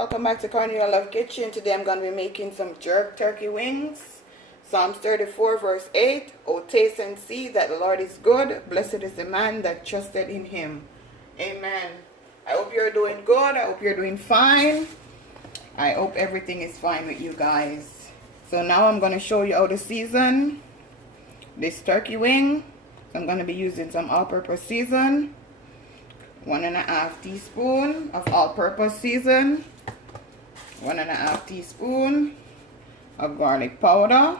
Welcome back to Cornelialove Kitchen. Today I'm going to be making some jerk turkey wings. Psalms 34 verse 8. Oh, taste and see that the Lord is good. Blessed is the man that trusted in him. Amen. I hope you're doing good. I hope you're doing fine. I hope everything is fine with you guys. So now I'm going to show you how to season this turkey wing. I'm going to be using some all-purpose season. 1.5 teaspoon of all-purpose season. 1.5 teaspoon of garlic powder.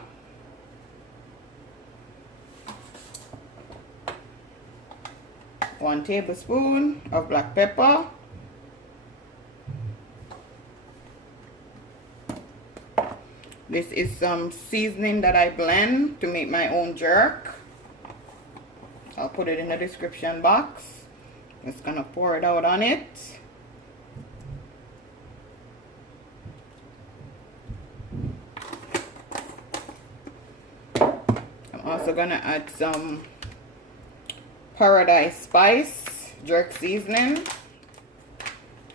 1 tablespoon of black pepper. This is some seasoning that I blend to make my own jerk. I'll put it in the description box. Just gonna pour it out on it. I'm also gonna add some paradise spice jerk seasoning.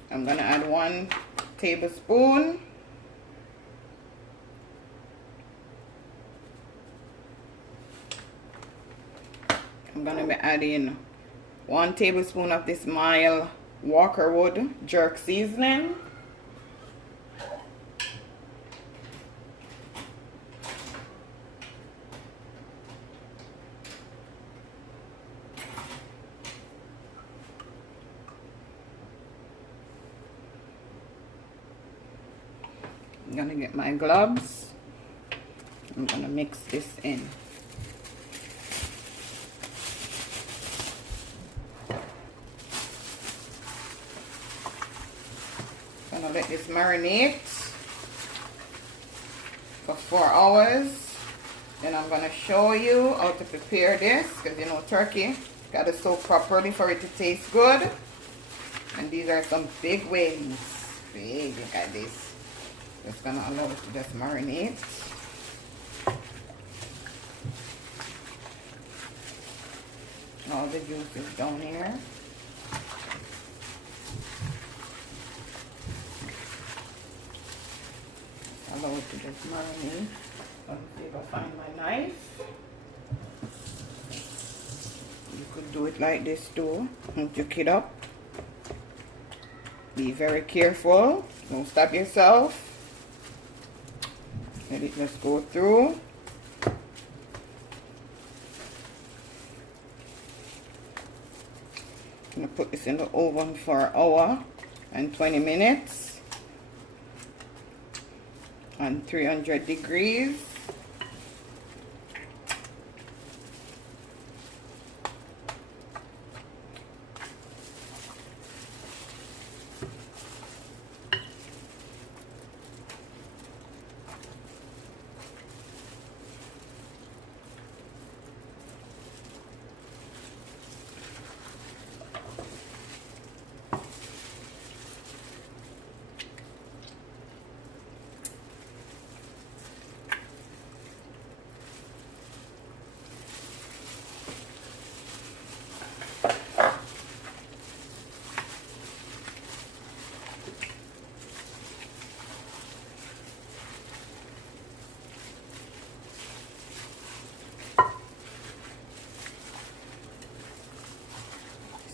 I'm gonna add 1 tablespoon. I'm gonna be adding 1 tablespoon of this mild Walkerwood jerk seasoning. I'm gonna get my gloves. I'm gonna mix this in. Gonna let this marinate for 4 hours. Then I'm gonna show you how to prepare this, because you know turkey gotta soak properly for it to taste good. And these are some big wings. Big, look at this. Just gonna allow it to just marinate. All the juice is down here. Allow it to just marinate. Let me see if I find my knife. You could do it like this too. Don't juke it up. Be very careful. Don't stab yourself. Let it just go through. I'm going to put this in the oven for an hour and 20 minutes on 300 degrees.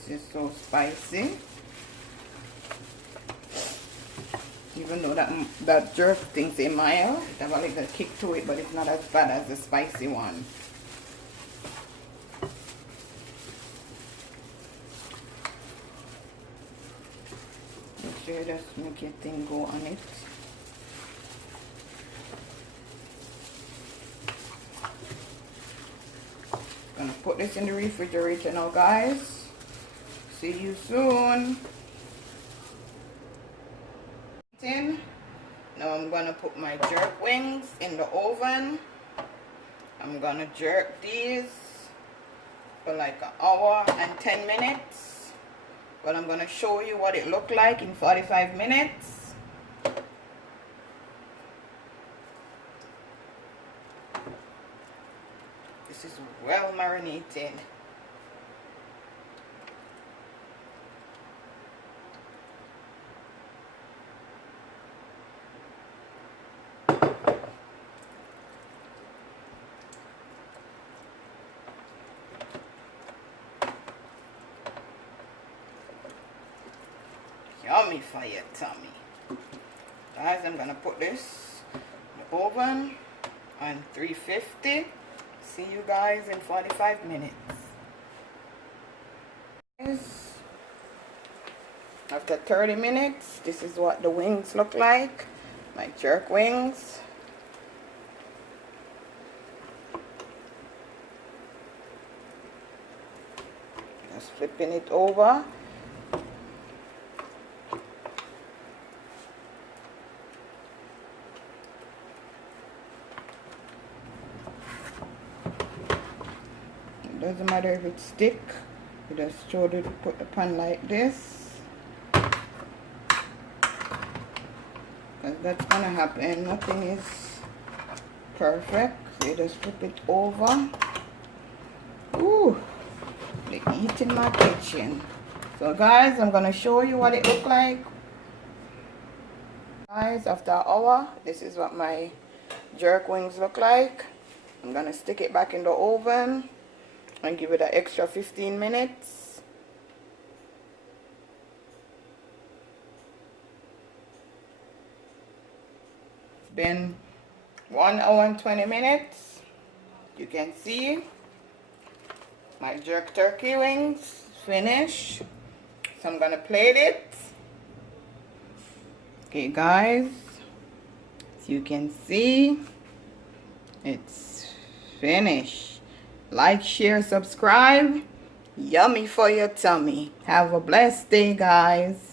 This is so spicy. Even though that jerk thing's a mild, it have a little kick to it, but it's not as bad as the spicy one. Make sure you just make your thing go on it. Gonna put this in the refrigerator now, guys. See you soon. Now I'm gonna put my jerk wings in the oven. I'm gonna jerk these for like an hour and 10 minutes. But I'm gonna show you what it looked like in 45 minutes. This is well marinated. Yummy for your tummy. Guys, I'm gonna put this in the oven on 350. See you guys in 45 minutes. After 30 minutes, this is what the wings look like. My jerk wings. Just flipping it over. It doesn't matter if it's thick. You just throw it, put the pan like this. Because that's gonna happen. Nothing is perfect. So you just flip it over. Ooh, they eat in my kitchen. So guys, I'm gonna show you what it look like. Guys, after an hour, this is what my jerk wings look like. I'm gonna stick it back in the oven and give it an extra 15 minutes. It's been 1 hour and 20 minutes. You can see my jerk turkey wings finished. So I'm gonna plate it. Okay guys, as you can see, it's finished. Like, share, subscribe. Yummy for your tummy. Have a blessed day, guys.